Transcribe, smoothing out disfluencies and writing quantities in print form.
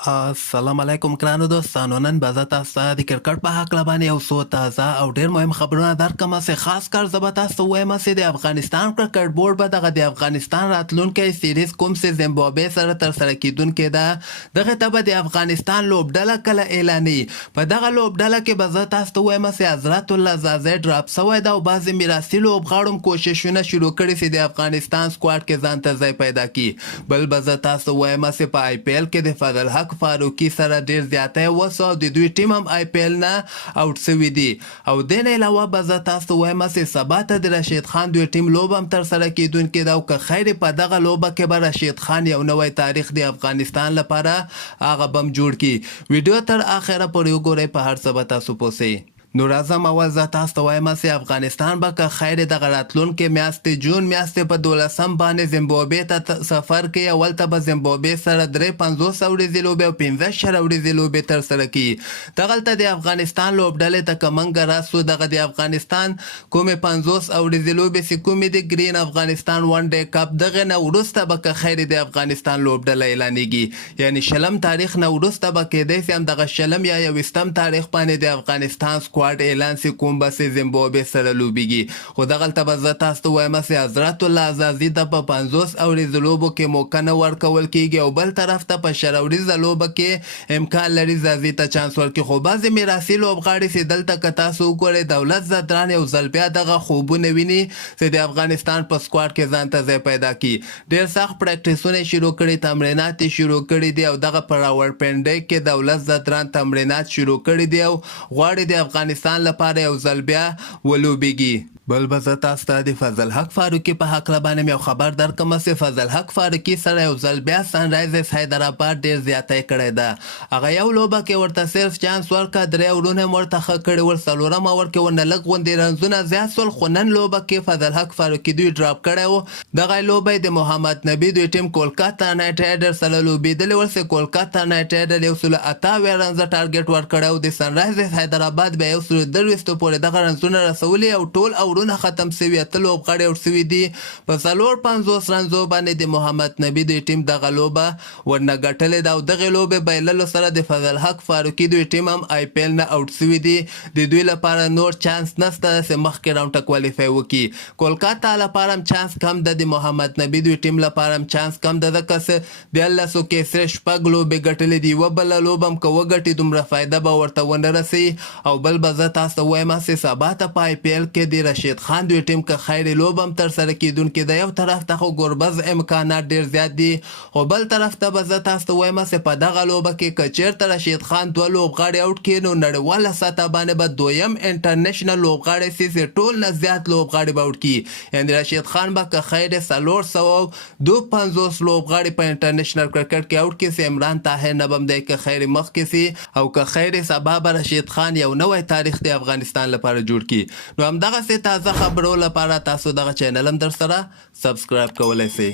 السلام علیکم ګرانو دوستانو. نن به زه تاسو ته د کرکټ په هکله باندې یو څو تازه او ډېر مهم خبرونه درکړم. خاص کار زه به تاسو ته ووایم چې د افغانستان کرکټ بورډ به دغه د افغانستان راتلونکی سیریز کوم چې زیمبابوې سره ترسره کیدونکی ده، دغې ته به د افغانستان لوبډله کله اعلانوي. په دغه لوبډله کې به زه تاسو ته ووایم چې حضرت الله زازی ډراپ سوی ده او بعضې میراثي لوبغاړو هم کوششونه شروع کړي چې د افغانستان سکواډ کې ځان ته ځای پیدا کړي. بل به زه تاسو ته ووایم چې په آی پی ایل کې د فضل حق فاروقي سره ډیر زیاتی وسو او د دوی ټیم هم آی پی ایل نه اوټ سوي دي. او دې نه علاوه به زه تاسو ته وایم چې سبا ته د رشید خان دوی ټیم لوبه هم ترسره کیدونکې ده او که خیر په دغه لوبه کې به رشید خان یو نوی تاریخ د افغانستان لپاره هغه به هم جوړ کړي. ویډیو تر اخره پورې وګورئ، په هر څه به تاسو پوه سئ. نو راځم اول زه تاسو ته وایم چې افغانستان به که خیر دغه راتلونکې میاشتې جون میاشتې په 12 باندې زیمبابوې ته سفر کوي. اول ته به زیمبابوې سره 53 ورځې لوبې او 15 ورځې لوبې ترسره کوي. دغلته د افغانستان لوبډلې ته که موږ راسو، دغه د افغانستان کومې 50 ورځې لوبې چې کومې د ګرین افغانستان ون ډے کپ، دغې نه وروسته به که خیر د افغانستان لوبډله اعلانیږي. یعنی 20 تاریخ نه وروسته به کیدای شي هم دغه 20 یا 21 تاریخ باندې د افغانستان سکواډ اعلان سي کوم به سي زیمبابوې سره لوبیږي. خو دغلته به زه تاسو ته وایم چې حضرت الله زازی ته په 50 ورځو لوبو کې موقع نه ورکول کیږي او بل طرف ته په 20 ورځو لوبه کې امکان لري زازی ته چانس ورکړي. خو بعضې میراثي لوبغاړي چې دلته که تاسو وګورئ، دولت زدران یو ځل بیا دغه خوبونه ویني چې د افغانستان په سکواډ کې ځان ته ځای پیدا کړي. ډېر سخت پریکټسونه شروع کړي، تمرینات یې شروع کړي دي او دغه په راورپنډۍ کې دولت زدران تمرینات شروع کړي دي او غواړي د افغانستان لپاره یو ځل بیا ولوبیږي. بل به زه تاسو ته د فضل حق فاروقي په هکله باندې یو خبر درکړم چې فضل حق فاروقي سره یو ځل بیا سنرایزرز حیدرآباد ډېر زیاتی کړی ده. هغه یو لوبه کې ورته صرف چانس ورکړه، 3 ورونه هم ورته ښه کړي ول، 4 ورکې ورنه لږ غوندې رنزونه زیات سول. خو نن لوبه کې فضل حق فاروقي دوی ډراپ کړی و. دغه لوبه د محمد نبي دوی ټیم کولکاتا نایټ رایډر سره لوبېدلې ول چې کولکاتا نایټ رایډر 108 رنزه ټارګټ ورکړی او د سنرایزرز حیدرآباد به 123 پورې دغه رنزونه رسولي او ټول ورونه ختم سوي. 8 لوبغاړي اوټ سوي دي. په 450 رنزو باندې د محمد نبي دوی ټیم دغه لوبه ورنه ګټلې ده او دغې لوبې بایللو سره د فضل حق فاروقي دوی ټیم هم آی پی ایل نه اوټ سوي دي. د دوی لپاره نور چانس نسته چې مخکې راونډ ته کوالیفای وکړي. کولکاتا لپاره هم چانس کم ده، د محمد نبي دوی ټیم لپاره هم چانس کم ده، ځکه چې 14 کې صرف 6 لوبې ګټلې دي. یوه بله لوبه هم که وګټي دومره فایده به ورته ونه رسي. او بل به زه تاسو ته وایم چې سبا ته په آی پی ایل کې د رشید خان دوی ټیم که خیر لوبه هم ترسره کیدونکې ده. یو طرف ته خو ګربز امکانات ډېر زیات دي، خو بل طرف ته به زه تاسو ته وایم چې په دغه لوبه کې که چېرته رشید خان 2 لوبغاړي اوټ کړي نو نړیواله سطح باندې به دویم انټرنیشنل لوبغاړی سي چې ټول نه زیات لوبغاړي به اوټ کړي. یعنې رشید خان به که خیر 452 لوبغاړي په انټرنیشنل کرکټ کې اوټ کړي چې عمران طاهر نه به هم دی که خیر مخکې سي او که خیر سبا به رشید خان یو نوی تاریخ د افغانستان لپاره جوړ کړي. نو همدغسې تازه خبرو لپاره تاسو دغه چینل هم در سره سبسکرایب کولی سئ.